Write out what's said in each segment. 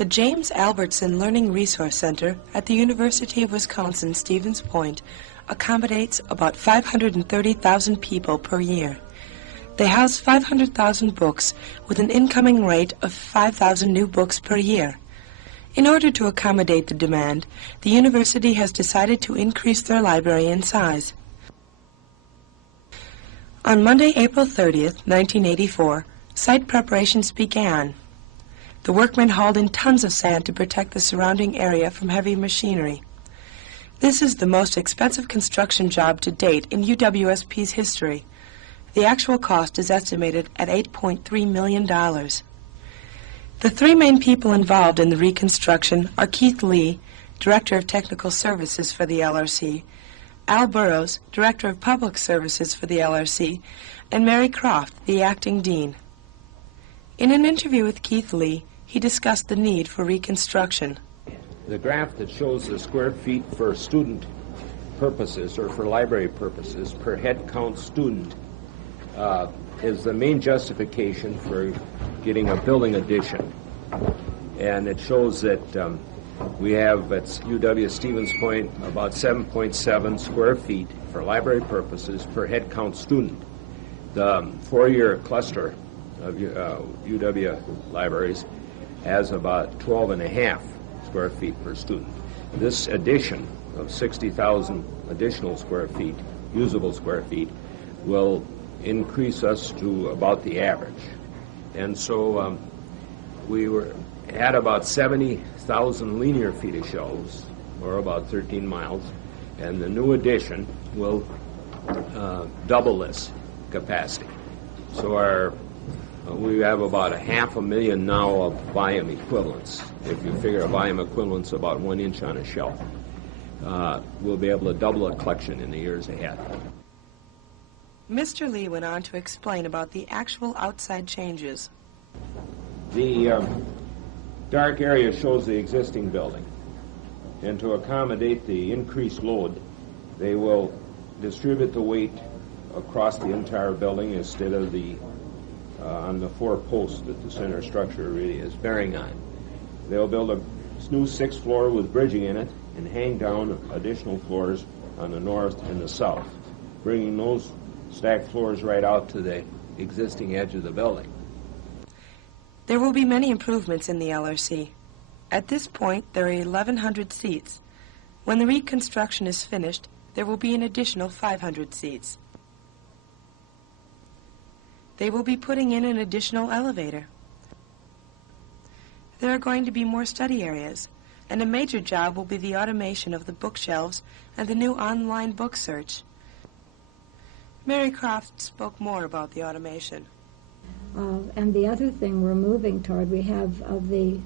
The James Albertson Learning Resource Center at the University of Wisconsin-Stevens Point accommodates about 530,000 people per year. They house 500,000 books with an incoming rate of 5,000 new books per year. In order to accommodate the demand, the university has decided to increase their library in size. On Monday, April 30th, 1984, site preparations began. The workmen hauled in tons of sand to protect the surrounding area from heavy machinery. This is the most expensive construction job to date in UWSP's history. The actual cost is estimated at $8.3 million. The three main people involved in the reconstruction are Keith Lea, Director of Technical Services for the LRC, Al Burrows, Director of Public Services for the LRC, and Mary Croft, the Acting Dean. In an interview with Keith Lea, he discussed the need for reconstruction. The graph that shows the square feet for student purposes or for library purposes per head count student is the main justification for getting a building addition. And it shows that we have at UW-Stevens Point about 7.7 square feet for library purposes per head count student. The four-year cluster of UW libraries has about 12.5 square feet per student. This addition of 60,000 additional square feet, usable square feet, will increase us to about the average. And so we had about 70,000 linear feet of shelves, or about 13 miles, and the new addition will double this capacity. So we have about 500,000 now of volume equivalents. If you figure a volume equivalent's about 1 inch on a shelf, we'll be able to double the collection in the years ahead. Mr. Lea went on to explain about the actual outside changes. The dark area shows the existing building, and to accommodate the increased load, they will distribute the weight across the entire building instead of on the 4 posts that the center structure really is bearing on. They'll build a new 6th floor with bridging in it and hang down additional floors on the north and the south, bringing those stacked floors right out to the existing edge of the building. There will be many improvements in the LRC. At this point, there are 1,100 seats. When the reconstruction is finished, there will be an additional 500 seats. They will be putting in an additional elevator. There are going to be more study areas, and a major job will be the automation of the bookshelves and the new online book search. Mary Croft spoke more about the automation. And the other thing we're moving toward, we have of the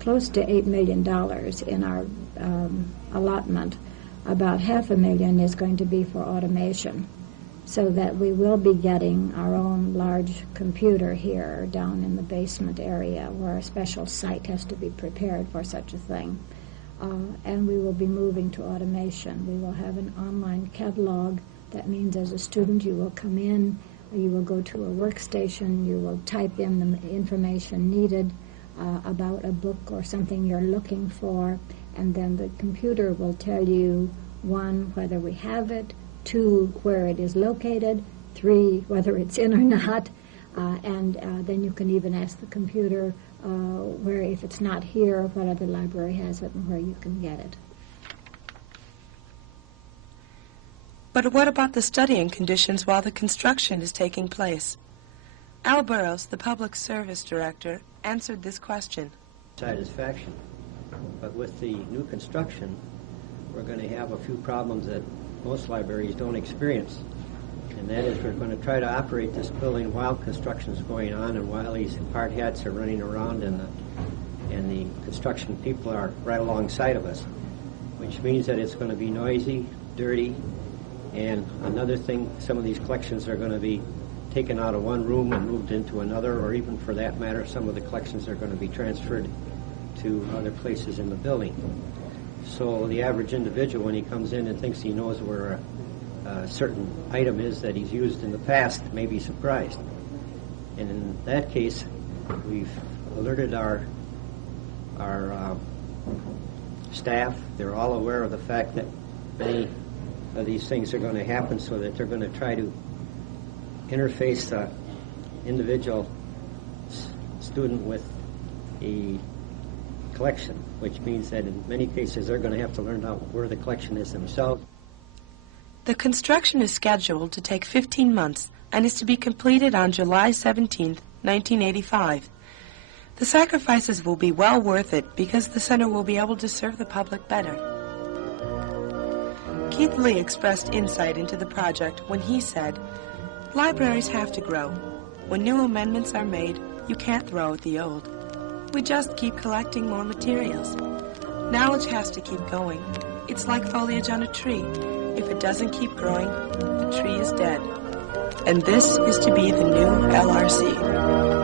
close to $8 million in our allotment, about $500,000 is going to be for automation, so that we will be getting our own large computer here down in the basement area where a special site has to be prepared for such a thing. And we will be moving to automation. We will have an online catalog. That means as a student you will come in, you will go to a workstation, you will type in the information needed about a book or something you're looking for, and then the computer will tell you, 1, whether we have it, 2, where it is located, 3, whether it's in or not, and then you can even ask the computer where, if it's not here, what other library has it and where you can get it. But what about the studying conditions while the construction is taking place? Al Burrows, the Public Service Director, answered this question. Satisfaction. But with the new construction, we're going to have a few problems that most libraries don't experience. And that is, we're going to try to operate this building while construction is going on and while these hard hats are running around and the construction people are right alongside of us, which means that it's going to be noisy, dirty, and another thing, some of these collections are going to be taken out of one room and moved into another, or even for that matter, some of the collections are going to be transferred to other places in the building. So the average individual, when he comes in and thinks he knows where a certain item is that he's used in the past, may be surprised. And in that case, we've alerted our our staff. They're all aware of the fact that many of these things are going to happen, so that they're going to try to interface the individual student with a collection, which means that in many cases they're going to have to learn out where the collection is themselves. The construction is scheduled to take 15 months and is to be completed on July 17, 1985. The sacrifices will be well worth it because the center will be able to serve the public better. Keith Lea expressed insight into the project when he said, "Libraries have to grow. When new amendments are made, you can't throw out the old. We just keep collecting more materials. Knowledge has to keep going. It's like foliage on a tree. If it doesn't keep growing, the tree is dead." And this is to be the new LRC.